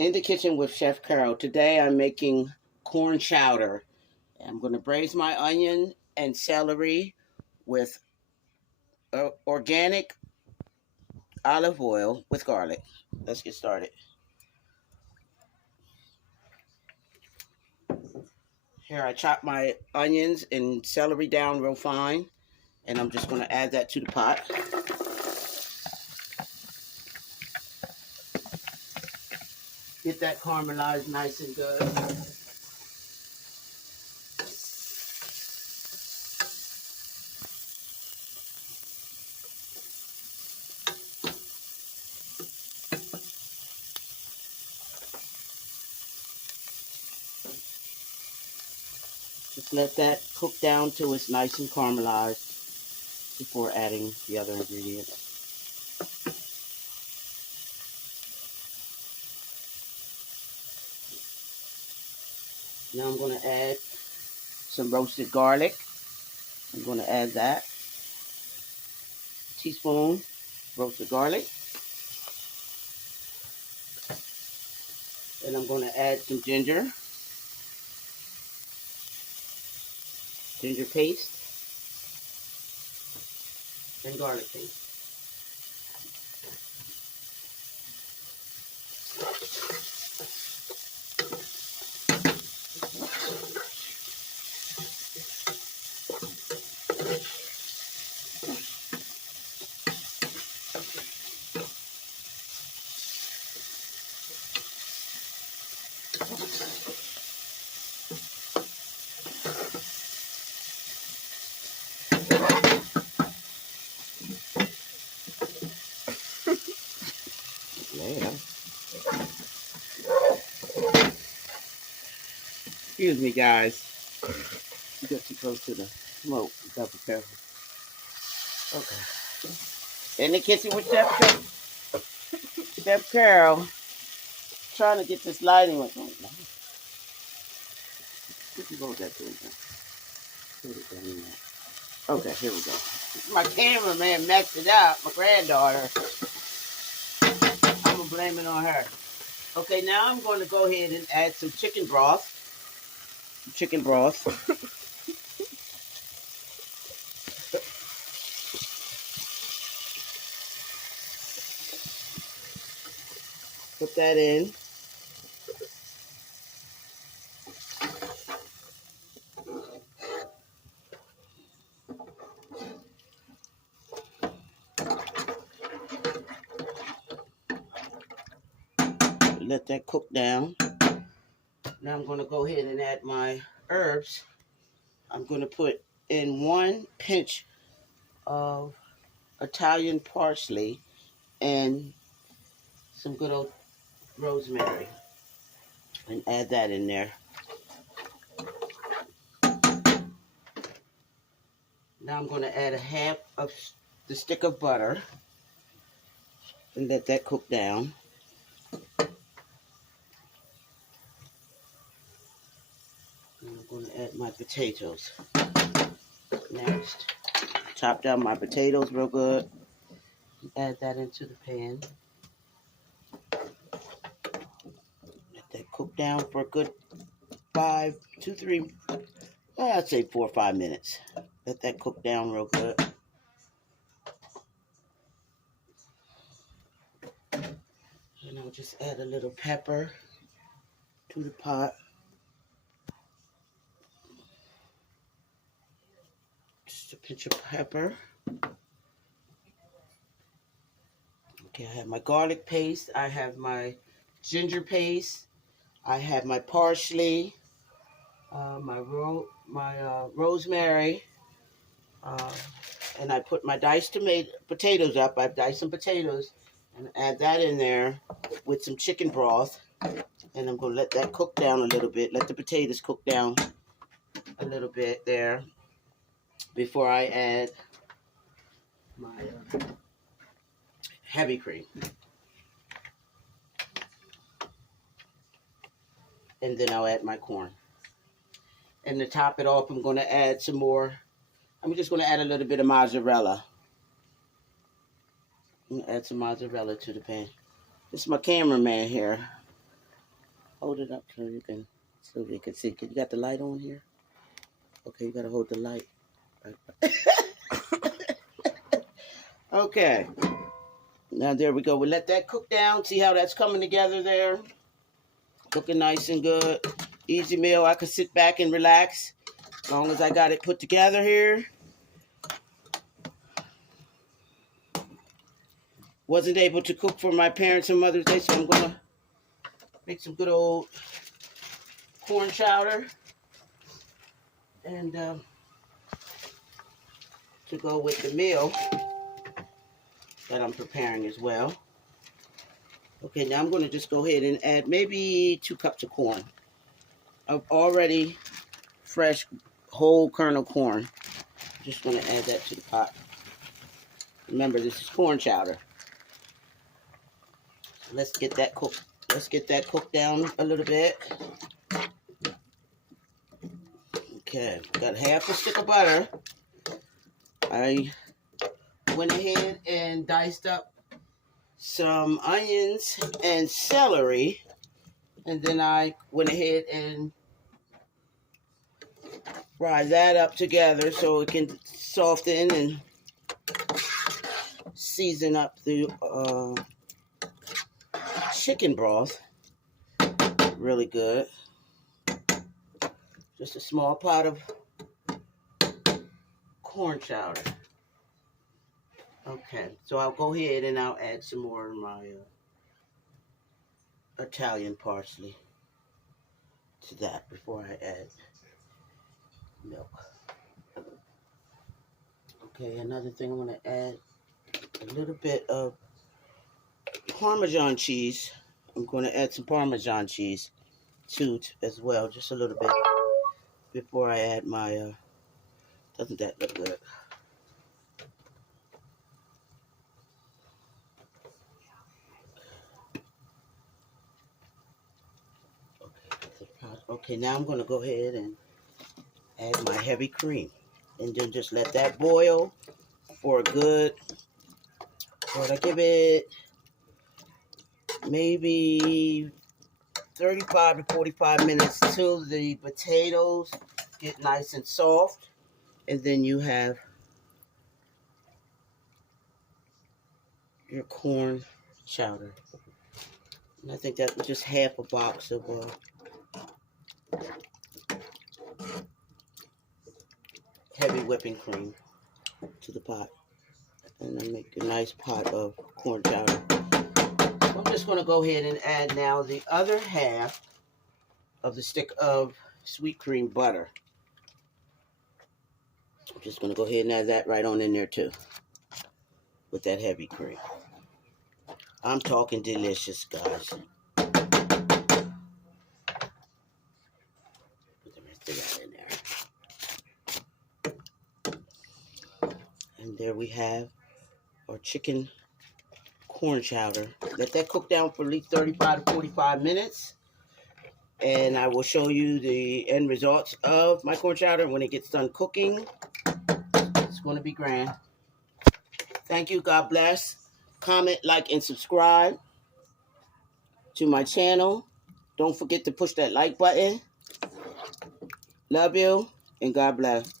In the kitchen with Chef Carol. Today I'm making corn chowder. I'm going to braise my onion and celery with organic olive oil with garlic. Let's get started. Here I chop my onions and celery down real fine, and I'm just going to add that to the pot. Get that caramelized nice and good. Just let that cook down till it's nice and caramelized before adding the other ingredients. Now I'm going to add some roasted garlic. I'm going to add that. A teaspoon roasted garlic. And I'm going to add some ginger paste, and garlic paste. Yeah. Excuse me, guys. You got too close to the smoke. You got to be careful. Okay. In the kitchen with Chef Carol. Trying to get this lighting. What you go with that thing? Put it down in there. Okay, here we go. My cameraman messed it up. My granddaughter. I'm going to blame it on her. Okay, now I'm going to go ahead and add some chicken broth. Chicken broth. Put that in. Let that cook down. Now I'm going to go ahead and add my herbs. I'm going to put in 1 pinch of Italian parsley and some good old rosemary, and add that in there. Now I'm going to add a half of the stick of butter and let that cook down. And I'm going to add my potatoes next. Chop down my potatoes real good. Add that into the pan. Let that cook down for a good 5, 2, 3, well, I'd say 4 or 5 minutes. Let that cook down real good. And I'll just add a little pepper to the pot. Just a pinch of pepper. Okay, I have my garlic paste. I have my ginger paste. I have my parsley, my rosemary, and I put my diced potatoes up. I've diced some potatoes and add that in there with some chicken broth. And I'm going to let that cook down a little bit. Let the potatoes cook down a little bit there before I add my heavy cream. And then I'll add my corn. And to top it off, I'm going to add some more. I'm just going to add a little bit of mozzarella. I'm going to add some mozzarella to the pan. This is my cameraman here. Hold it up so you can see. You got the light on here? Okay, you gotta hold the light. Okay. Now there we go. We'll let that cook down. See how that's coming together there? Looking nice and good. Easy meal. I can sit back and relax as long as I got it put together here. Wasn't able to cook for my parents on Mother's Day, so I'm going to make some good old corn chowder. And to go with the meal that I'm preparing as well. Okay, now I'm going to just go ahead and add maybe 2 cups of corn. Of already fresh whole kernel corn. I'm just going to add that to the pot. Remember, this is corn chowder. So let's get that cooked. Let's get that cooked down a little bit. Okay, got half a stick of butter. I went ahead and diced up some onions and celery, and then I went ahead and fry that up together so it can soften and season up the chicken broth. Really good. Just a small pot of corn chowder. Okay, so I'll go ahead and I'll add some more of my Italian parsley to that before I add milk. Okay, another thing I'm going to add a little bit of Parmesan cheese. I'm going to add some Parmesan cheese too as well, just a little bit before I add my, doesn't that look good? Okay, now I'm going to go ahead and add my heavy cream. And then just let that boil for a good, I give it maybe 35 to 45 minutes till the potatoes get nice and soft. And then you have your corn chowder. And I think that was just half a box of heavy whipping cream to the pot. And then make a nice pot of corn chowder. I'm just going to go ahead and add now the other half of the stick of sweet cream butter. I'm just going to go ahead and add that right on in there too, with that heavy cream. I'm talking delicious, guys. Put the rest of that in there. And there we have our chicken corn chowder. Let that cook down for at least 35 to 45 minutes. And I will show you the end results of my corn chowder when it gets done cooking. It's going to be grand. Thank you. God bless. Comment, like, and subscribe to my channel. Don't forget to push that like button. Love you, and God bless.